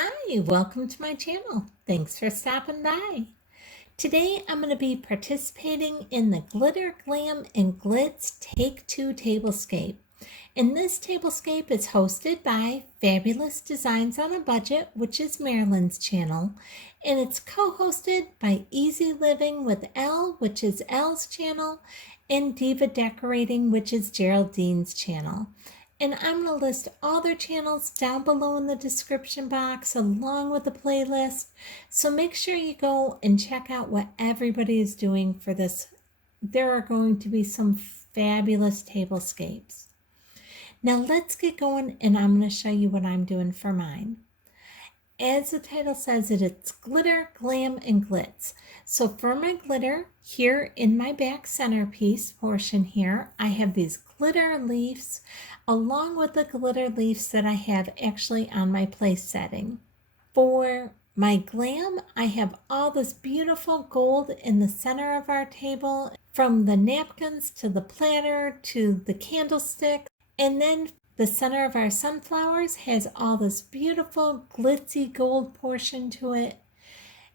Hi, welcome to my channel. Thanks for stopping by. Today I'm going to be participating in the Glitter, Glam, and Glitz Take 2 Tablescape. And this tablescape is hosted by Fabulous Designs on a Budget, which is Marilyn's channel. And it's co-hosted by Easy Living with Elle, which is Elle's channel, and Diva Decorating, which is Geraldine's channel. And I'm going to list all their channels down below in the description box along with the playlist. So make sure you go and check out what everybody is doing for this. There are going to be some fabulous tablescapes. Now let's get going, and I'm going to show you what I'm doing for mine. As the title says, it's glitter, glam, and glitz. So for my glitter, here in my back centerpiece portion here, I have these glitter leaves along with the glitter leaves that I have actually on my place setting. For my glam, I have all this beautiful gold in the center of our table, from the napkins to the platter to the candlestick, and then the center of our sunflowers has all this beautiful glitzy gold portion to it.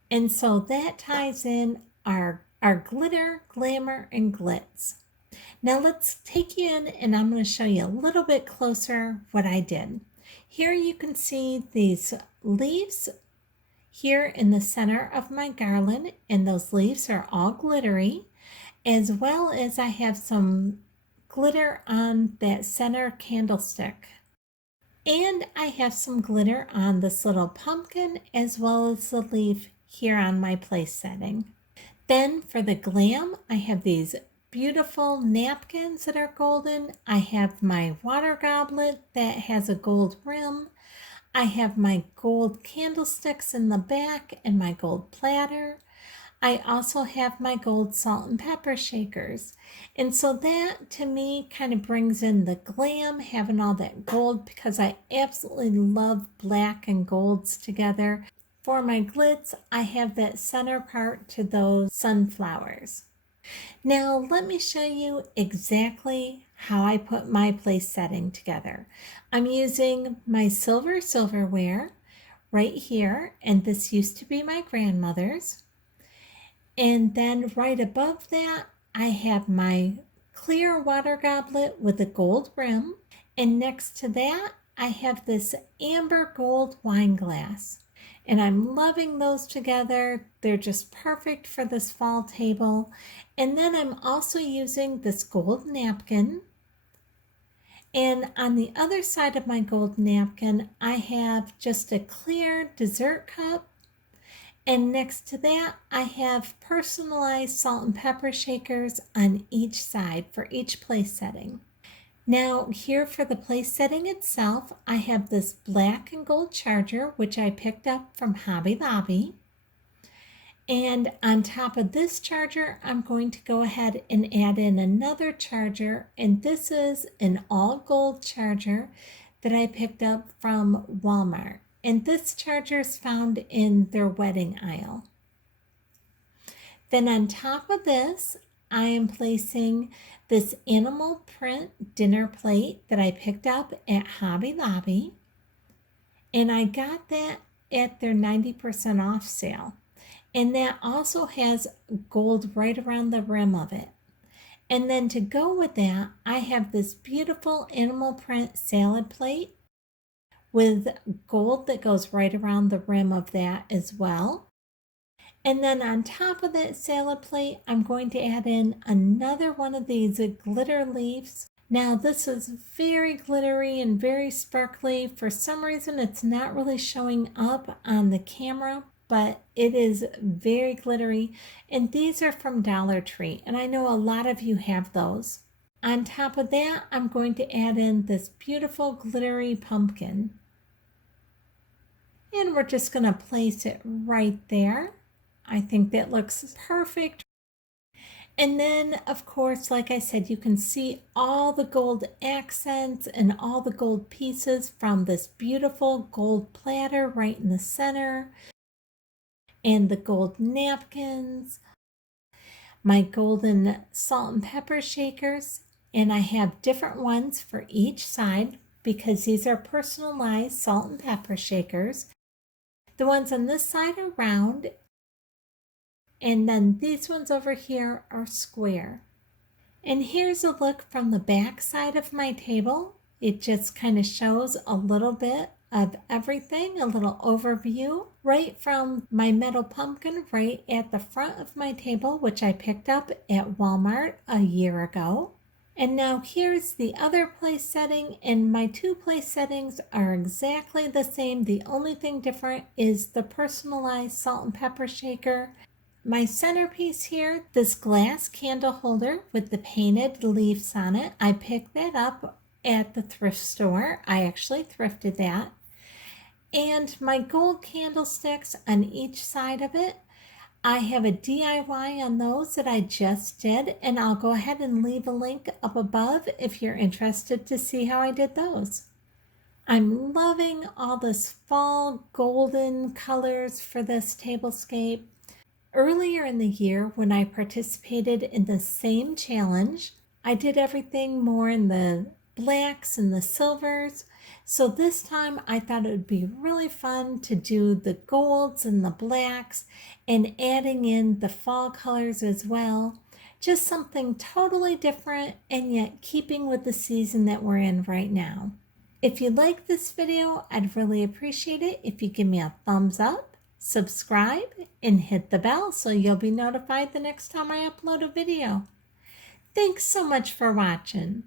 And so that ties in our glitter, glamour, and glitz. Now let's take you in, and I'm going to show you a little bit closer what I did. Here you can see these leaves here in the center of my garland, and those leaves are all glittery, as well as I have some glitter on that center candlestick. And I have some glitter on this little pumpkin as well as the leaf here on my place setting. Then for the glam, I have these beautiful napkins that are golden. I have my water goblet that has a gold rim. I have my gold candlesticks in the back and my gold platter. I also have my gold salt and pepper shakers. And so that to me kind of brings in the glam, having all that gold, because I absolutely love black and golds together. For my glitz, I have that center part to those sunflowers. Now let me show you exactly how I put my place setting together. I'm using my silverware right here, and this used to be my grandmother's. And then right above that, I have my clear water goblet with a gold rim. And next to that, I have this amber gold wine glass. And I'm loving those together. They're just perfect for this fall table. And then I'm also using this gold napkin. And on the other side of my gold napkin, I have just a clear dessert cup. And next to that, I have personalized salt and pepper shakers on each side for each place setting. Now here for the place setting itself, I have this black and gold charger, which I picked up from Hobby Lobby. And on top of this charger, I'm going to go ahead and add in another charger. And this is an all gold charger that I picked up from Walmart. And this charger is found in their wedding aisle. Then on top of this, I am placing this animal print dinner plate that I picked up at Hobby Lobby. And I got that at their 90% off sale. And that also has gold right around the rim of it. And then to go with that, I have this beautiful animal print salad plate with gold that goes right around the rim of that as well. And then on top of that salad plate, I'm going to add in another one of these glitter leaves. Now this is very glittery and very sparkly. For some reason, it's not really showing up on the camera, but it is very glittery. And these are from Dollar Tree, and I know a lot of you have those. On top of that, I'm going to add in this beautiful glittery pumpkin. And we're just going to place it right there. I think that looks perfect. And then, of course, like I said, you can see all the gold accents and all the gold pieces from this beautiful gold platter right in the center. And the gold napkins, my golden salt and pepper shakers. And I have different ones for each side because these are personalized salt and pepper shakers. The ones on this side are round, and then these ones over here are square. And here's a look from the back side of my table. It just kind of shows a little bit of everything, a little overview, right from my metal pumpkin right at the front of my table, which I picked up at Walmart a year ago. And now here's the other place setting, and my two place settings are exactly the same. The only thing different is the personalized salt and pepper shaker. My centerpiece here, this glass candle holder with the painted leaves on it, I picked that up at the thrift store. I actually thrifted that. And my gold candlesticks on each side of it, I have a DIY on those that I just did, and I'll go ahead and leave a link up above if you're interested to see how I did those. I'm loving all this fall golden colors for this tablescape. Earlier in the year, when I participated in the same challenge, I did everything more in the blacks and the silvers. So this time I thought it would be really fun to do the golds and the blacks and adding in the fall colors as well. Just something totally different and yet keeping with the season that we're in right now. If you like this video, I'd really appreciate it if you give me a thumbs up, subscribe, and hit the bell so you'll be notified the next time I upload a video. Thanks so much for watching.